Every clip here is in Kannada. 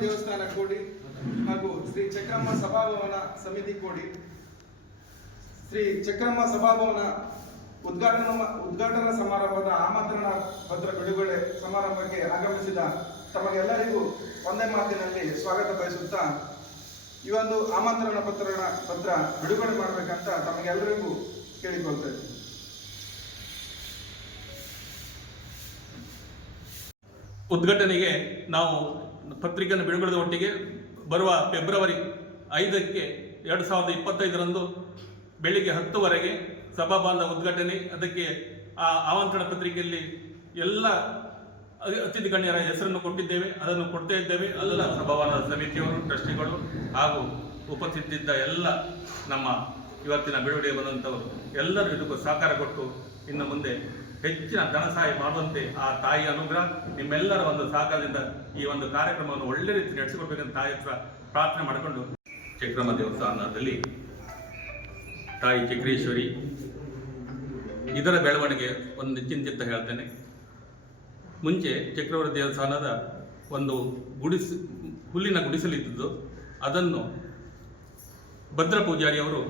ದೇವಸ್ಥಾನ ಕೋಡಿ ಹಾಗೂ ಶ್ರೀ ಚಕ್ರಮ್ಮ ಸಭಾಭವನ ಸಮಿತಿ ಕೋಡಿ. ಶ್ರೀ ಚಕ್ರಮ್ಮ ಸಭಾಭವನ ಉದ್ಘಾಟನಾ ಉದ್ಘಾಟನಾ ಸಮಾರಂಭದ ಆಮಂತ್ರಣ ಪತ್ರ ಬಿಡುಗಡೆ ಸಮಾರಂಭಕ್ಕೆ ಆಗಮಿಸಿದ ತಮಗೆಲ್ಲರಿಗೂ ಒಂದೇ ಮಾತಿನಲ್ಲಿ ಸ್ವಾಗತ ಬಯಸುತ್ತಾ ಈ ಒಂದು ಆಮಂತ್ರಣ ಪತ್ರ ಪತ್ರ ಬಿಡುಗಡೆ ಮಾಡಬೇಕಂತ ತಮಗೆಲ್ಲರಿಗೂ ಕೇಳಿಕೊಳ್ತೇವೆ ಉದ್ಘಾಟನೆಗೆ ನಾವು ಪತ್ರಿಕೆಯನ್ನು ಬಿಡುಗಡೆ ಒಟ್ಟಿಗೆ ಬರುವ ಫೆಬ್ರವರಿ ಐದಕ್ಕೆ ಎರಡು ಸಾವಿರದ ಇಪ್ಪತ್ತೈದರಂದು ಬೆಳಿಗ್ಗೆ ಹತ್ತುವರೆಗೆ ಸಭಾಭವನದ ಉದ್ಘಾಟನೆ, ಅದಕ್ಕೆ ಆ ಆಮಂತ್ರಣ ಪತ್ರಿಕೆಯಲ್ಲಿ ಎಲ್ಲ ಅತಿ- ಅತಿಥಿ ಗಣ್ಯರ ಹೆಸರನ್ನು ಕೊಟ್ಟಿದ್ದೇವೆ, ಅದನ್ನು ಕೊಡ್ತಾ ಇದ್ದೇವೆ. ಎಲ್ಲ ಸಭಾಭವನದ ಸಮಿತಿಯವರು, ಟ್ರಸ್ಟಿಗಳು ಹಾಗೂ ಉಪಸ್ಥಿತಿದ್ದ ಎಲ್ಲ ನಮ್ಮ ಇವತ್ತಿನ ಬಿಡುಗಡೆ ಬಂದಂಥವರು ಎಲ್ಲರೂ ಇದಕ್ಕೂ ಸಹಕಾರ ಕೊಟ್ಟು ಇನ್ನು ಮುಂದೆ ಹೆಚ್ಚಿನ ಧನ ಸಹಾಯ ಮಾಡುವಂತೆ ಆ ತಾಯಿ ಅನುಗ್ರಹ, ನಿಮ್ಮೆಲ್ಲರ ಒಂದು ಸಹಕಾರದಿಂದ ಈ ಒಂದು ಕಾರ್ಯಕ್ರಮವನ್ನು ಒಳ್ಳೆ ರೀತಿ ನಡೆಸಿಕೊಡ್ಬೇಕಂತ ತಾಯಿ ಹತ್ರ ಪ್ರಾರ್ಥನೆ ಮಾಡಿಕೊಂಡು ಚಕ್ರಮ ದೇವಸ್ಥಾನದಲ್ಲಿ ತಾಯಿ ಚಕ್ರೇಶ್ವರಿ ಇದರ ಬೆಳವಣಿಗೆ ಒಂದು ನಿಶ್ಚಿಂತ ಹೇಳ್ತೇನೆ. ಮುಂಚೆ ಚಕ್ರವರ್ತಿ ದೇವಸ್ಥಾನದ ಒಂದು ಗುಡಿಸ್, ಹುಲ್ಲಿನ ಗುಡಿಸಲಿದ್ದದ್ದು, ಅದನ್ನು ಭದ್ರ ಪೂಜಾರಿಯವರು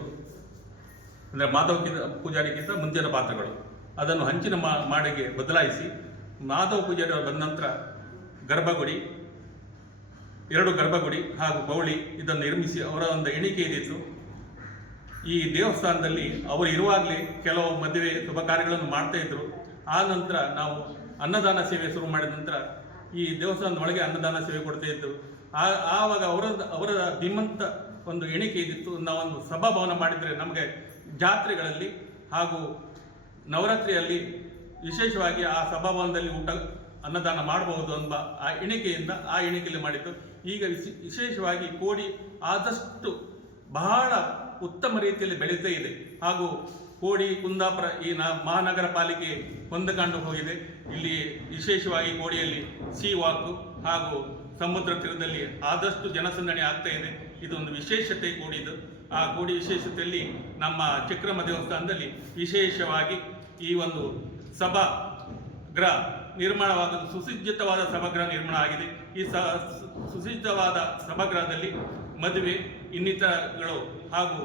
ಅಂದರೆ ಮಾಧವ ಪೂಜಾರಿಗಿಂತ ಮುಂಚಿನ ಪಾತ್ರಗಳು. ಅದನ್ನು ಹಂಚಿನ ಮಾಡಿಗೆ ಬದಲಾಯಿಸಿ ಮಾಧವ ಪೂಜಾರಿ ಅವರು ಬಂದ ನಂತರ ಗರ್ಭಗುಡಿ, ಎರಡು ಗರ್ಭಗುಡಿ ಹಾಗೂ ಬೌಳಿ ಇದನ್ನು ನಿರ್ಮಿಸಿ ಅವರ ಒಂದು ಎಣಿಕೆ ಇದ್ದಿತ್ತು ಈ ದೇವಸ್ಥಾನದಲ್ಲಿ ಅವರು ಇರುವಾಗಲೇ ಕೆಲವು ಮದುವೆ ಶುಭ ಕಾರ್ಯಗಳನ್ನು ಮಾಡ್ತಾ ಇದ್ರು. ಆ ನಂತರ ನಾವು ಅನ್ನದಾನ ಸೇವೆ ಶುರು ಮಾಡಿದ ನಂತರ ಈ ದೇವಸ್ಥಾನದ ಒಳಗೆ ಅನ್ನದಾನ ಸೇವೆ ಕೊಡ್ತಾ ಇದ್ರು. ಆ, ಆವಾಗ ಅವರ ಅವರ ಧೀಮಂತ ಒಂದು ಎಣಿಕೆ ಇದ್ದಿತ್ತು ನಾವೊಂದು ಸಭಾಭವನ ಮಾಡಿದರೆ ನಮಗೆ ಜಾತ್ರೆಗಳಲ್ಲಿ ಹಾಗೂ ನವರಾತ್ರಿಯಲ್ಲಿ ವಿಶೇಷವಾಗಿ ಆ ಸಭಾಭವನದಲ್ಲಿ ಊಟ ಅನ್ನದಾನ ಮಾಡಬಹುದು ಎಂಬ ಆ ಎಣಿಕೆಯಿಂದ ಆ ಎಣಿಕೆಯಲ್ಲಿ ಮಾಡಿತ್ತು ಈಗ ವಿಶ್- ವಿಶೇಷವಾಗಿ ಕೋಡಿ ಆದಷ್ಟು ಬಹಳ ಉತ್ತಮ ರೀತಿಯಲ್ಲಿ ಬೆಳೀತಾ ಇದೆ. ಹಾಗೂ ಕೋಡಿ, ಕುಂದಾಪುರ ಈ ನ, ಮಹಾನಗರ ಪಾಲಿಕೆ ಹೊಂದಿಕೊಂಡು ಹೋಗಿದೆ. ಇಲ್ಲಿ ವಿಶೇಷವಾಗಿ ಕೋಡಿಯಲ್ಲಿ ಸೀ ವಾಕ್ ಹಾಗೂ ಸಮುದ್ರ ತೀರದಲ್ಲಿ ಆದಷ್ಟು ಜನಸಂದಣಿ ಆಗ್ತಾ ಇದೆ. ಇದೊಂದು ವಿಶೇಷತೆ ಕೂಡಿದ್ದು ಆ ಗುಡಿ ವಿಶೇಷತೆಯಲ್ಲಿ ನಮ್ಮ ಚಕ್ರಮ ದೇವಸ್ಥಾನದಲ್ಲಿ ವಿಶೇಷವಾಗಿ ಈ ಒಂದು ಸಭಾ ಗೃಹ ನಿರ್ಮಾಣವಾದ ಸುಸಜ್ಜಿತವಾದ ಸಭಾಗೃಹ ನಿರ್ಮಾಣ ಆಗಿದೆ ಈ ಸ ಸುಸಜ್ಜಿತವಾದ ಸಭಾಗೃಹದಲ್ಲಿ ಮದುವೆ ಇನ್ನಿತರಗಳು ಹಾಗೂ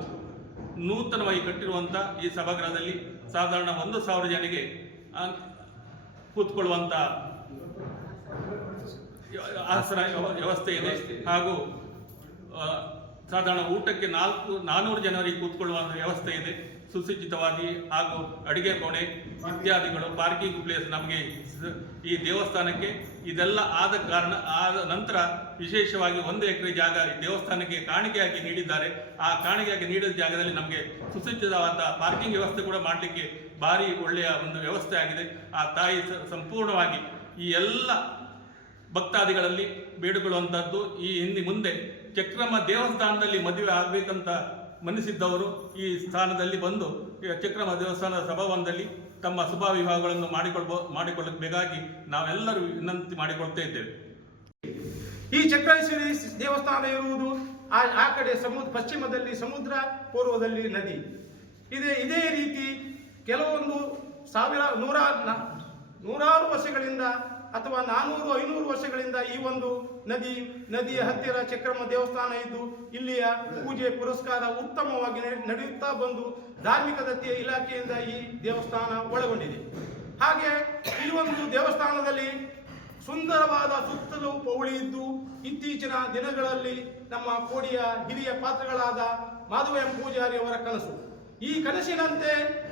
ನೂತನವಾಗಿ ಕಟ್ಟಿರುವಂಥ ಈ ಸಭಾಗೃಹದಲ್ಲಿ ಸಾಧಾರಣ ಒಂದು ಸಾವಿರ ಜನರಿಗೆ ಕೂತ್ಕೊಳ್ಳುವಂಥ ಆಸನ ವ್ಯವ- ವ್ಯವಸ್ಥೆ ಇದೆ ಹಾಗೂ ಸಾಧಾರಣ ಊಟಕ್ಕೆ ನಾಲ್ಕು, ನಾನೂರು ಜನರಿಗೆ ಕೂತ್ಕೊಳ್ಳುವ ವ್ಯವಸ್ಥೆ ಇದೆ. ಸುಸಜ್ಜಿತವಾಗಿ ಹಾಗೂ ಅಡಿಗೆ ಕೋಣೆ ಇತ್ಯಾದಿಗಳು ಪಾರ್ಕಿಂಗ್ ಪ್ಲೇಸ್ ನಮಗೆ ಈ ದೇವಸ್ಥಾನಕ್ಕೆ ಇದೆಲ್ಲ ಆದ ಕಾರಣ, ಆದ ನಂತರ ವಿಶೇಷವಾಗಿ ಒಂದು ಎಕರೆ ಜಾಗ ದೇವಸ್ಥಾನಕ್ಕೆ ಕಾಣಿಕೆಯಾಗಿ ನೀಡಿದ್ದಾರೆ. ಆ ಕಾಣಿಕೆಯಾಗಿ ನೀಡಿದ ಜಾಗದಲ್ಲಿ ನಮಗೆ ಸುಸಜ್ಜಿತವಾದ ಪಾರ್ಕಿಂಗ್ ವ್ಯವಸ್ಥೆ ಕೂಡ ಮಾಡಲಿಕ್ಕೆ ಭಾರಿ ಒಳ್ಳೆಯ ಒಂದು ವ್ಯವಸ್ಥೆ ಆಗಿದೆ. ಆ ತಾಯಿ ಸಂಪೂರ್ಣವಾಗಿ ಈ ಎಲ್ಲ ಭಕ್ತಾದಿಗಳಲ್ಲಿ ಬೇಡಿಕೊಳ್ಳುವಂಥದ್ದು ಈ ಹಿಂದೆ ಮುಂದೆ ಚಕ್ರಮ್ಮ ದೇವಸ್ಥಾನದಲ್ಲಿ ಮದುವೆ ಆಗಬೇಕಂತ ಮನಸ್ಸಿದ್ದವರು ಈ ಸ್ಥಾನದಲ್ಲಿ ಬಂದು ಚಕ್ರಮ ದೇವಸ್ಥಾನದ ಸಭಾವನದಲ್ಲಿ ತಮ್ಮ ಶುಭ ವಿವಾಹಗಳನ್ನು ಮಾಡಿಕೊಳ್ಬೋ, ಮಾಡಿಕೊಳ್ಳಬೇಕಾಗಿ ನಾವೆಲ್ಲರೂ ವಿನಂತಿ ಮಾಡಿಕೊಳ್ತಾ ಇದ್ದೇವೆ. ಈ ಚಕ್ರೇಶ್ವರಿ ದೇವಸ್ಥಾನ ಇರುವುದು ಆ ಆ ಕಡೆ ಸಮುದ್ರ, ಪಶ್ಚಿಮದಲ್ಲಿ ಸಮುದ್ರ, ಪೂರ್ವದಲ್ಲಿ ನದಿ. ಇದೇ ಇದೇ ರೀತಿ ಕೆಲವೊಂದು ಸಾವಿರ, ನೂರ ನೂರಾರು ವರ್ಷಗಳಿಂದ ಅಥವಾ ನಾನೂರು, ಐನೂರು ವರ್ಷಗಳಿಂದ ಈ ಒಂದು ನದಿ, ನದಿಯ ಹತ್ತಿರ ಚಕ್ರಮ್ಮ ದೇವಸ್ಥಾನ ಇದ್ದು ಇಲ್ಲಿಯ ಪೂಜೆ, ಪುರಸ್ಕಾರ ಉತ್ತಮವಾಗಿ ನಡೆ- ನಡೆಯುತ್ತಾ ಬಂದು ಧಾರ್ಮಿಕ ದತ್ತಿಯ ಇಲಾಖೆಯಿಂದ ಈ ದೇವಸ್ಥಾನ ಒಳಗೊಂಡಿದೆ. ಹಾಗೆ ಈ ಒಂದು ದೇವಸ್ಥಾನದಲ್ಲಿ ಸುಂದರವಾದ ಸುತ್ತಲೂ ಪೌಳಿ ಇದ್ದು ಇತ್ತೀಚಿನ ದಿನಗಳಲ್ಲಿ ನಮ್ಮ ಕೋಡಿಯ ಹಿರಿಯ ಪಾತ್ರಗಳಾದ ಮಾಧವ ಎಂ ಪೂಜಾರಿ ಅವರ ಕನಸು. ಈ ಕನಸಿನಂತೆ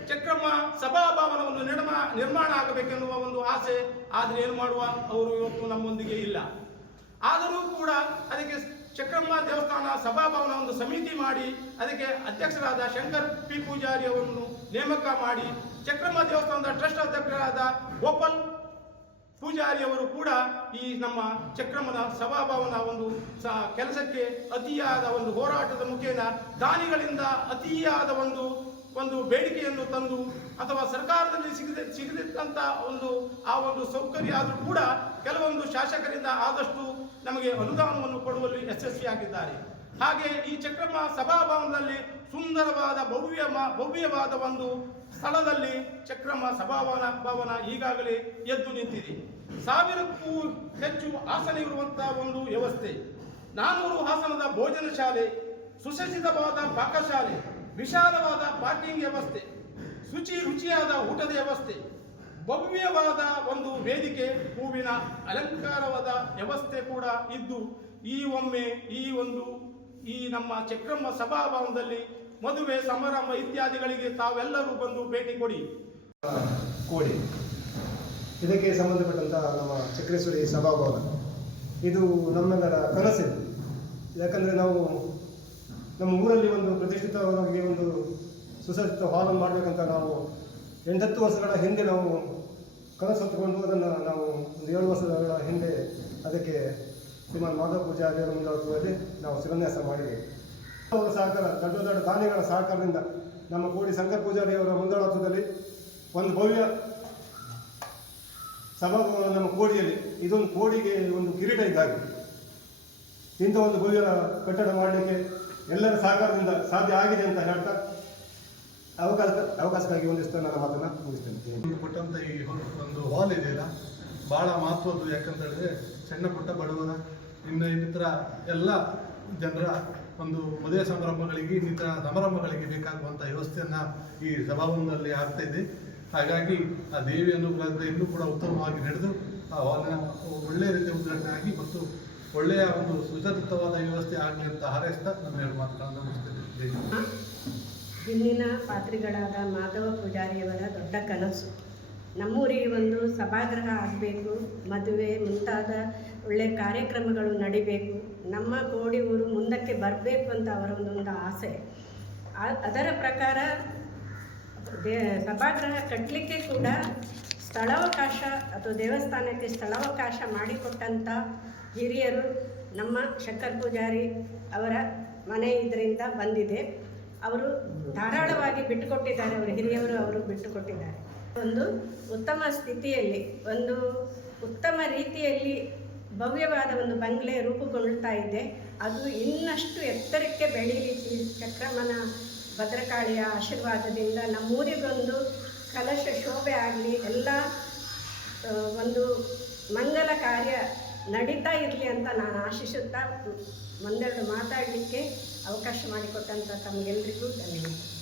ಚಕ್ರಮ್ಮ ಸಭಾಭವನವನ್ನು ನಿರ್ಮ, ನಿರ್ಮಾಣ ಆಗಬೇಕೆನ್ನುವ ಒಂದು ಆಸೆ, ಆದರೆ ಏನು ಮಾಡುವ? ಅವರು ಇವತ್ತು ನಮ್ಮೊಂದಿಗೆ ಇಲ್ಲ. ಆದರೂ ಕೂಡ ಅದಕ್ಕೆ ಚಕ್ರಮ್ಮ ದೇವಸ್ಥಾನ ಸಭಾಭವನ ಒಂದು ಸಮಿತಿ ಮಾಡಿ, ಅದಕ್ಕೆ ಅಧ್ಯಕ್ಷರಾದ ಶಂಕರ್ ಪಿ ಪೂಜಾರಿ ಅವರನ್ನು ನೇಮಕ ಮಾಡಿ, ಚಕ್ರಮ್ಮ ದೇವಸ್ಥಾನದ ಟ್ರಸ್ಟ್ ಅಧ್ಯಕ್ಷರಾದ ಗೋಪಾಲ್ ಪೂಜಾರಿ ಅವರು ಕೂಡ ಈ ನಮ್ಮ ಚಕ್ರಮದ ಸಭಾಭವನ ಒಂದು ಸ ಕೆಲಸಕ್ಕೆ ಅತಿಯಾದ ಒಂದು ಹೋರಾಟದ ಮುಖೇನ ದಾನಿಗಳಿಂದ ಅತಿಯಾದ ಒಂದು ಒಂದು ಬೇಡಿಕೆಯನ್ನು ತಂದು ಅಥವಾ ಸರ್ಕಾರದಲ್ಲಿ ಸಿಗದೆ ಸಿಗದಿದ್ದಂಥ ಒಂದು, ಆ ಒಂದು ಸೌಕರ್ಯ ಆದರೂ ಕೂಡ ಕೆಲವೊಂದು ಶಾಸಕರಿಂದ ಆದಷ್ಟು ನಮಗೆ ಅನುದಾನವನ್ನು ಕೊಡುವಲ್ಲಿ ಯಶಸ್ವಿಯಾಗಿದ್ದಾರೆ ಹಾಗೆ ಈ ಚಕ್ರಮ ಸಭಾಭವನದಲ್ಲಿ ಸುಂದರವಾದ ಭವ್ಯ ಭವ್ಯವಾದ ಒಂದು ಸ್ಥಳದಲ್ಲಿ ಚಕ್ರಮ್ಮ ಸಭಾಭವನ ಭವನ ಈಗಾಗಲೇ ಎದ್ದು ನಿಂತಿದೆ. ಸಾವಿರಕ್ಕೂ ಹೆಚ್ಚು ಆಸನ ಇರುವಂತಹ ಒಂದು ವ್ಯವಸ್ಥೆ. ನಾನೂರು ಆಸನದ ಭೋಜನ ಶಾಲೆ ಸುಸಜ್ಜಿತವಾದ ಪಾಕಶಾಲೆ, ವಿಶಾಲವಾದ ಪಾರ್ಕಿಂಗ್ ವ್ಯವಸ್ಥೆ, ಶುಚಿ ರುಚಿಯಾದ ಊಟದ ವ್ಯವಸ್ಥೆ, ಭವ್ಯವಾದ ಒಂದು ವೇದಿಕೆ, ಹೂವಿನ ಅಲಂಕಾರವಾದ ವ್ಯವಸ್ಥೆ ಕೂಡ ಇದ್ದು, ಈ ಒಮ್ಮೆ ಈ ಒಂದು ಈ ನಮ್ಮ ಚಕ್ರಮ್ಮ ಸಭಾಭವನದಲ್ಲಿ ಮದುವೆ ಸಮಾರಂಭ ಇತ್ಯಾದಿಗಳಿಗೆ ತಾವೆಲ್ಲರೂ ಬಂದು ಭೇಟಿ ಕೊಡಿ. ಕೋಡಿ. ಇದಕ್ಕೆ ಸಂಬಂಧಪಟ್ಟಂಥ ನಮ್ಮ ಚಕ್ರೇಶ್ವರಿ ಸಭಾಭವನ. ಇದು ನಮ್ಮೆಲ್ಲರ ಕನಸು. ಯಾಕಂದರೆ ನಾವು ನಮ್ಮ ಊರಲ್ಲಿ ಒಂದು ಪ್ರತಿಷ್ಠಿತವಾಗಿ ಒಂದು ಸುಸಜ್ಜಿತ ಹಾಲನ್ನು ಮಾಡಬೇಕಂತ ನಾವು ಎಂಟತ್ತು ವರ್ಷಗಳ ಹಿಂದೆ ನಾವು ಕನಸು ಹೊತ್ತುಕೊಂಡು ಅದನ್ನು ನಾವು ಒಂದು ಏಳು ವರ್ಷಗಳ ಹಿಂದೆ ಅದಕ್ಕೆ ಶ್ರೀಮಾನ್ ಮಾಧವ ಪೂಜಾರಿಯವರ ಮುಂದಾಳತ್ವದಲ್ಲಿ ನಾವು ಶಿಲಾನ್ಯಾಸ ಮಾಡಿದ್ದೇವೆ ಸಹಕಾರ, ದೊಡ್ಡ ದೊಡ್ಡ ದಾನಿಗಳ ಸಹಕಾರದಿಂದ ನಮ್ಮ ಕೋಡಿ ಸಂಘ ಪೂಜಾರಿಯವರ ಮುಂದಾಳತ್ವದಲ್ಲಿ ಒಂದು ಭವ್ಯ ಸಭಾ ನಮ್ಮ ಕೋಡಿಯಲ್ಲಿ. ಇದೊಂದು ಕೋಡಿಗೆ ಒಂದು ಕಿರೀಟ ಇದ್ದಾಗೆ. ಇಂಥ ಒಂದು ಭವ್ಯ ಕಟ್ಟಡ ಮಾಡಲಿಕ್ಕೆ ಎಲ್ಲರ ಸಹಕಾರದಿಂದ ಸಾಧ್ಯ ಆಗಿದೆ ಅಂತ ಹೇಳ್ತಾ ಅವಕಾಶ, ಅವಕಾಶಕ್ಕಾಗಿ ಒಂದಿಷ್ಟು ನನ್ನ ಮಾತನ್ನು ಮುಗಿಸ್ತೇನೆ. ಒಂದು ಕೊಟ್ಟಂತ ಈ ಒಂದು ಹಾಲ್ ಇದೆಯಲ್ಲ, ಬಹಳ ಮಹತ್ವದ್ದು ಯಾಕಂತ ಹೇಳಿದ್ರೆ ಸಣ್ಣ ಪುಟ್ಟ ಬಡವರ, ಇನ್ನು ಇನ್ನಿತರ ಎಲ್ಲ ಜನರ ಒಂದು ಮದುವೆ ಸಮಾರಂಭಗಳಿಗೆ, ಇನ್ನಿತರ ಸಮಾರಂಭಗಳಿಗೆ ಬೇಕಾಗುವಂಥ ವ್ಯವಸ್ಥೆಯನ್ನು ಈ ಸಭಾಭವನದಲ್ಲಿ ಆಗ್ತಾ ಇದೆ. ಹಾಗಾಗಿ ಆ ದೇವಿ ಅನುಗ್ರಹದಿಂದ ಇನ್ನೂ ಕೂಡ ಉತ್ತಮವಾಗಿ ನಡೆದು ಒಳ್ಳೆಯ ರೀತಿಯ ಉದ್ಘಾಟನೆ ಆಗಿ ಮತ್ತು ಒಳ್ಳೆಯ ಒಂದು ಸುಸಜ್ಜಿತವಾದ ವ್ಯವಸ್ಥೆ ಆಗಲಿ ಅಂತ ಹಾರೈಸ್ತಾ ನಮ್ಮ ಎರಡು ಮಾತುಗಳನ್ನು ಮುಗಿಸ್ತೇನೆ. ಇಲ್ಲಿನ ಪಾತ್ರಿಗಳಾದ ಮಾಧವ ಪೂಜಾರಿಯವರ ದೊಡ್ಡ ಕನಸು. ನಮ್ಮೂರಿಗೆ ಒಂದು ಸಭಾಗೃಹ ಆಗಬೇಕು, ಮದುವೆ ಮುಂತಾದ ಒಳ್ಳೆ ಕಾರ್ಯಕ್ರಮಗಳು ನಡಿಬೇಕು. ನಮ್ಮ ಕೋಡಿ ಊರು ಮುಂದಕ್ಕೆ ಬರಬೇಕು ಅಂತ ಅವರ ಒಂದೊಂದು ಆಸೆ. ಅದರ ಪ್ರಕಾರ ದೇ ಸಭಾಗೃಹ ಕಟ್ಟಲಿಕ್ಕೆ ಕೂಡ ಸ್ಥಳಾವಕಾಶ ಅಥವಾ ದೇವಸ್ಥಾನಕ್ಕೆ ಸ್ಥಳಾವಕಾಶ ಮಾಡಿಕೊಟ್ಟಂಥ ಹಿರಿಯರು ನಮ್ಮ ಶಂಕರ್ ಪೂಜಾರಿ ಅವರ ಮನೆ ಇದರಿಂದ ಬಂದಿದೆ. ಅವರು ಧಾರಾಳವಾಗಿ ಬಿಟ್ಟುಕೊಟ್ಟಿದ್ದಾರೆ, ಅವರು ಹಿರಿಯವರು ಅವರು ಬಿಟ್ಟುಕೊಟ್ಟಿದ್ದಾರೆ. ಒಂದು ಉತ್ತಮ ಸ್ಥಿತಿಯಲ್ಲಿ, ಒಂದು ಉತ್ತಮ ರೀತಿಯಲ್ಲಿ ಭವ್ಯವಾದ ಒಂದು ಬಂಗ್ಲೆ ರೂಪುಗೊಳ್ತಾ ಇದೆ. ಅದು ಇನ್ನಷ್ಟು ಎತ್ತರಕ್ಕೆ ಬೆಳೀಲಿ ಚಕ್ರಮನ ಭದ್ರಕಾಳಿಯ ಆಶೀರ್ವಾದದಿಂದ ನಮ್ಮೂರಿಗೊಂದು ಕಲಶ ಶೋಭೆ ಆಗಲಿ, ಎಲ್ಲ ಒಂದು ಮಂಗಲ ಕಾರ್ಯ ನಡೀತಾ ಇರಲಿ ಅಂತ ನಾನು ಆಶಿಸುತ್ತಾ, ಒಂದೆರಡು ಮಾತಾಡಲಿಕ್ಕೆ ಅವಕಾಶ ಮಾಡಿಕೊಟ್ಟಂಥ ತಮಗೆಲ್ಲರಿಗೂ ಧನ್ಯವಾದ